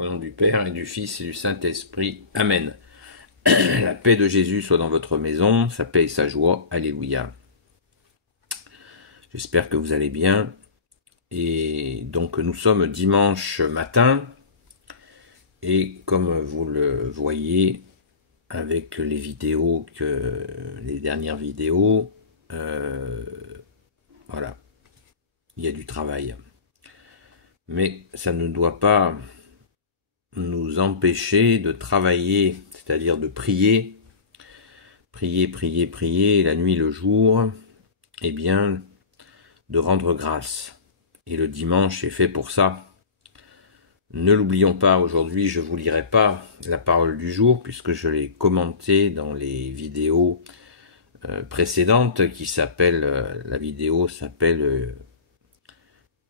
Au nom du Père et du Fils et du Saint-Esprit. Amen. La paix de Jésus soit dans votre maison, sa paix et sa joie. Alléluia. J'espère que vous allez bien. Et donc nous sommes dimanche matin. Et comme vous le voyez avec les vidéos, les dernières vidéos, voilà, il y a du travail. Mais ça ne doit pas nous empêcher de travailler, c'est-à-dire de prier, la nuit, le jour, et bien de rendre grâce. Et le dimanche est fait pour ça. Ne l'oublions pas, aujourd'hui je ne vous lirai pas la parole du jour, puisque je l'ai commentée dans les vidéos précédentes, la vidéo s'appelle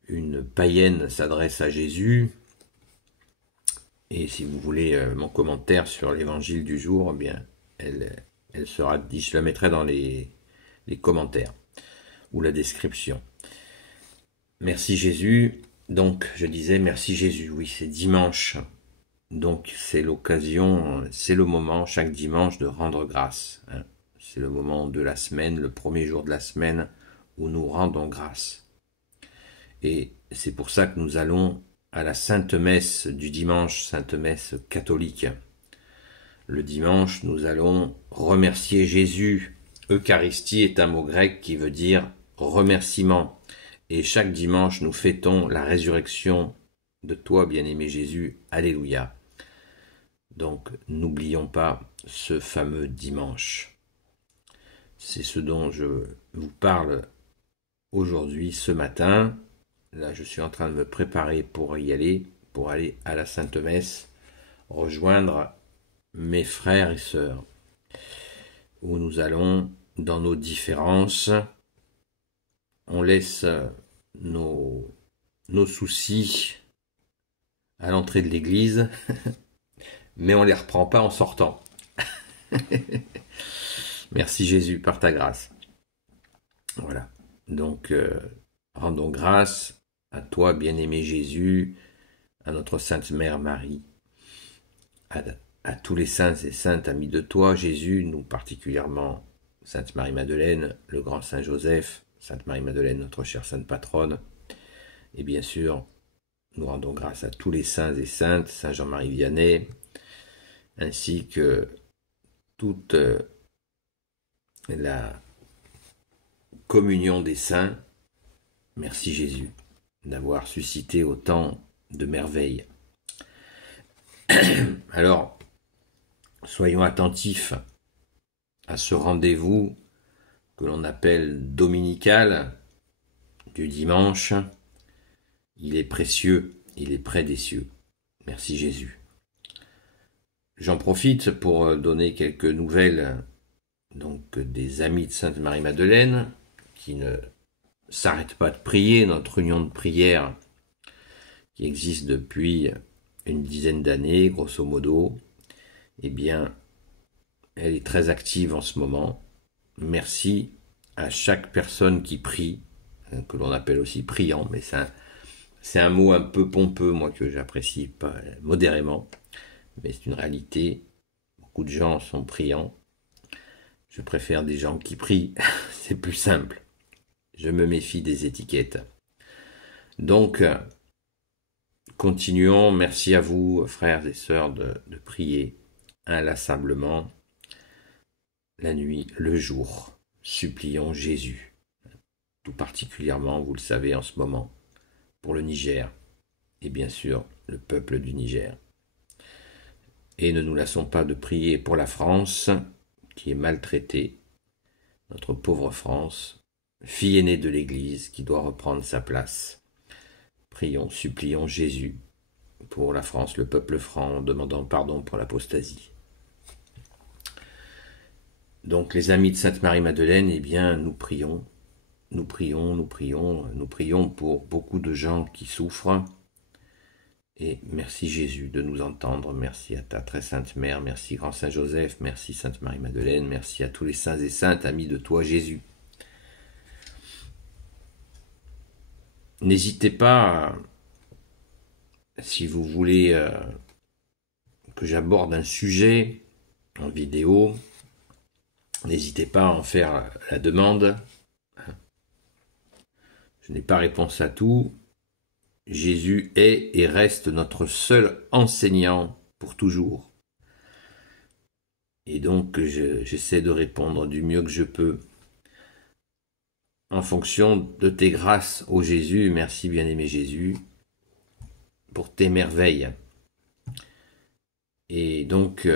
Une païenne s'adresse à Jésus. Et si vous voulez mon commentaire sur l'évangile du jour, eh bien, elle sera dit, je la mettrai dans les commentaires ou la description. Merci Jésus. Donc, je disais merci Jésus. Oui, c'est dimanche. Donc, c'est l'occasion, c'est le moment chaque dimanche de rendre grâce. C'est le moment de la semaine, le premier jour de la semaine où nous rendons grâce. Et c'est pour ça que nous allons à la Sainte Messe du dimanche, Sainte Messe catholique. Le dimanche, nous allons remercier Jésus. Eucharistie est un mot grec qui veut dire remerciement. Et chaque dimanche, nous fêtons la résurrection de toi, bien-aimé Jésus. Alléluia. Donc, n'oublions pas ce fameux dimanche. C'est ce dont je vous parle aujourd'hui, ce matin. Là, je suis en train de me préparer pour y aller, pour aller à la Sainte Messe, rejoindre mes frères et sœurs, où nous allons, dans nos différences, on laisse nos soucis à l'entrée de l'église, mais on ne les reprend pas en sortant. Merci Jésus, par ta grâce. Voilà, donc rendons grâce à toi, bien-aimé Jésus, à notre Sainte Mère Marie, à tous les saints et saintes amis de toi, Jésus, nous particulièrement Sainte Marie-Madeleine, le grand Saint Joseph, Sainte Marie-Madeleine, notre chère Sainte Patronne, et bien sûr, nous rendons grâce à tous les saints et saintes, Saint Jean-Marie Vianney, ainsi que toute la communion des saints. Merci Jésus d'avoir suscité autant de merveilles. Alors, soyons attentifs à ce rendez-vous que l'on appelle dominical du dimanche. Il est précieux, il est près des cieux. Merci Jésus. J'en profite pour donner quelques nouvelles donc des amis de Sainte Marie-Madeleine qui ne s'arrêtent pas de prier. Notre union de prière qui existe depuis une dizaine d'années, grosso modo, eh bien, elle est très active en ce moment. Merci à chaque personne qui prie, que l'on appelle aussi priant, mais c'est un mot un peu pompeux, moi, que j'apprécie pas modérément, mais c'est une réalité. Beaucoup de gens sont priants. Je préfère des gens qui prient, c'est plus simple. Je me méfie des étiquettes. Donc, continuons. Merci à vous, frères et sœurs, de prier inlassablement la nuit, le jour. Supplions Jésus. Tout particulièrement, vous le savez en ce moment, pour le Niger et bien sûr le peuple du Niger. Et ne nous lassons pas de prier pour la France, qui est maltraitée, notre pauvre France, fille aînée de l'Église, qui doit reprendre sa place. Prions, supplions Jésus pour la France, le peuple franc, demandant pardon pour l'apostasie. Donc les amis de Sainte Marie-Madeleine, eh bien nous prions pour beaucoup de gens qui souffrent. Et merci Jésus de nous entendre, merci à ta très sainte mère, merci grand Saint Joseph, merci Sainte Marie-Madeleine, merci à tous les saints et saintes amis de toi Jésus. N'hésitez pas si vous voulez que j'aborde un sujet en vidéo, n'hésitez pas à en faire la demande. Je n'ai pas réponse à tout. Jésus est et reste notre seul enseignant pour toujours. Et donc, j'essaie de répondre du mieux que je peux. En fonction de tes grâces, ô Jésus, merci bien-aimé Jésus, pour tes merveilles. Et donc,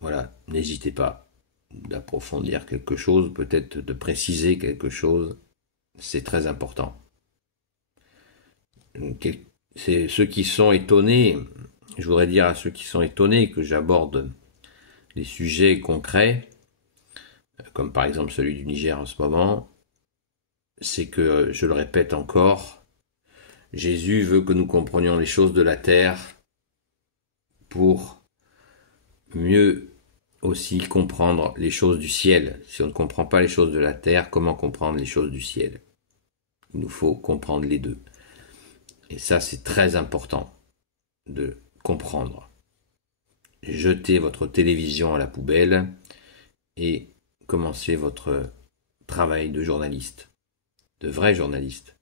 voilà, n'hésitez pas d'approfondir quelque chose, peut-être de préciser quelque chose, c'est très important. C'est ceux qui sont étonnés, je voudrais dire à ceux qui sont étonnés que j'aborde les sujets concrets, comme par exemple celui du Niger en ce moment, c'est que, je le répète encore, Jésus veut que nous comprenions les choses de la terre pour mieux aussi comprendre les choses du ciel. Si on ne comprend pas les choses de la terre, comment comprendre les choses du ciel? Il nous faut comprendre les deux. Et ça, c'est très important de comprendre. Jetez votre télévision à la poubelle et commencez votre travail de journaliste, de vrai journaliste.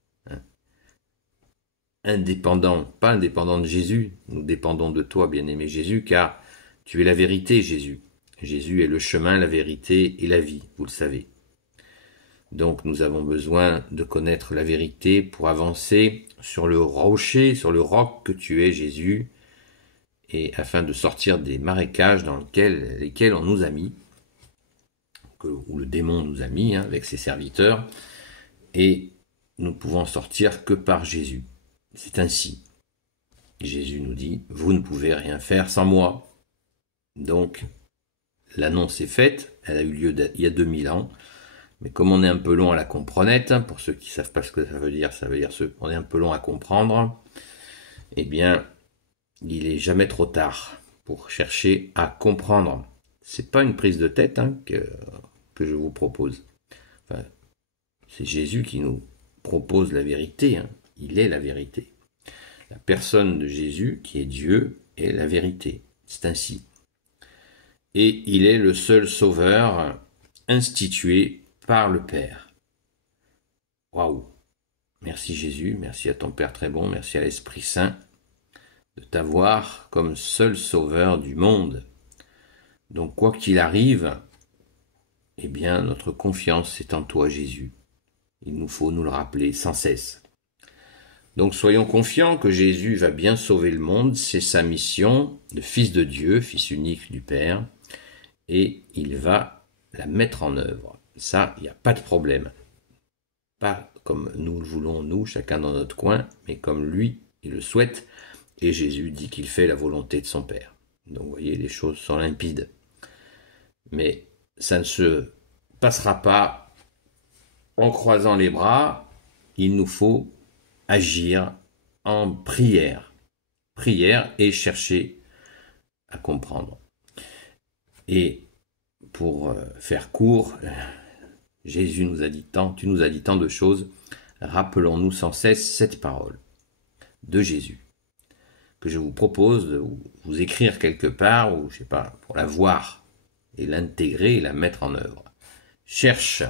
Indépendant, pas indépendant de Jésus, nous dépendons de toi, bien-aimé Jésus, car tu es la vérité, Jésus. Jésus est le chemin, la vérité et la vie, vous le savez. Donc nous avons besoin de connaître la vérité pour avancer sur le rocher, sur le roc que tu es, Jésus, et afin de sortir des marécages dans lesquels on nous a mis, où le démon nous a mis, avec ses serviteurs, et nous ne pouvons sortir que par Jésus. C'est ainsi. Jésus nous dit, vous ne pouvez rien faire sans moi. Donc, l'annonce est faite, elle a eu lieu il y a 2000 ans, mais comme on est un peu long à la comprenette, pour ceux qui ne savent pas ce que ça veut dire on est un peu long à comprendre, eh bien, il est jamais trop tard pour chercher à comprendre. C'est pas une prise de tête que je vous propose. Enfin, c'est Jésus qui nous propose la vérité, il est la vérité. La personne de Jésus, qui est Dieu, est la vérité. C'est ainsi. Et il est le seul sauveur institué par le Père. Waouh! Merci Jésus, merci à ton Père très bon, merci à l'Esprit Saint de t'avoir comme seul sauveur du monde. Donc quoi qu'il arrive, eh bien notre confiance est en toi Jésus. Il nous faut nous le rappeler sans cesse. Donc soyons confiants que Jésus va bien sauver le monde, c'est sa mission de Fils de Dieu, Fils unique du Père, et il va la mettre en œuvre. Ça, il n'y a pas de problème. Pas comme nous le voulons, nous, chacun dans notre coin, mais comme lui, il le souhaite, et Jésus dit qu'il fait la volonté de son Père. Donc vous voyez, les choses sont limpides. Mais ça ne se passera pas en croisant les bras, il nous faut agir en prière. Prière et chercher à comprendre. Et pour faire court, Jésus nous a dit tant, tu nous as dit tant de choses, rappelons-nous sans cesse cette parole de Jésus, que je vous propose de vous écrire quelque part, ou je sais pas, pour la voir, et l'intégrer et la mettre en œuvre. Cherchez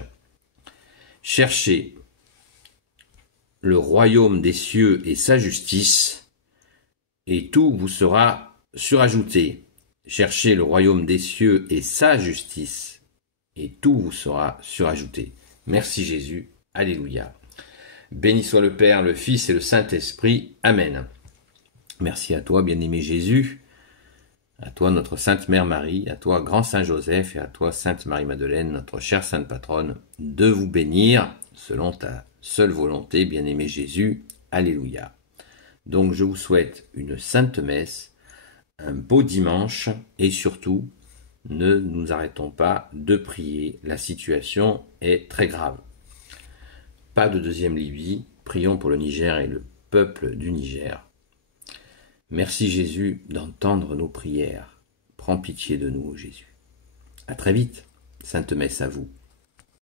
le royaume des cieux et sa justice, et tout vous sera surajouté. Cherchez le royaume des cieux et sa justice, et tout vous sera surajouté. Merci Jésus. Alléluia. Béni soit le Père, le Fils et le Saint-Esprit. Amen. Merci à toi, bien-aimé Jésus, à toi, notre Sainte Mère Marie, à toi, grand Saint Joseph, et à toi, Sainte Marie-Madeleine, notre chère Sainte Patronne, de vous bénir selon ta seule volonté, bien-aimé Jésus. Alléluia. Donc, je vous souhaite une sainte messe, un beau dimanche, et surtout, ne nous arrêtons pas de prier. La situation est très grave. Pas de deuxième Libye. Prions pour le Niger et le peuple du Niger. Merci Jésus d'entendre nos prières. Prends pitié de nous, Jésus. À très vite. Sainte messe à vous.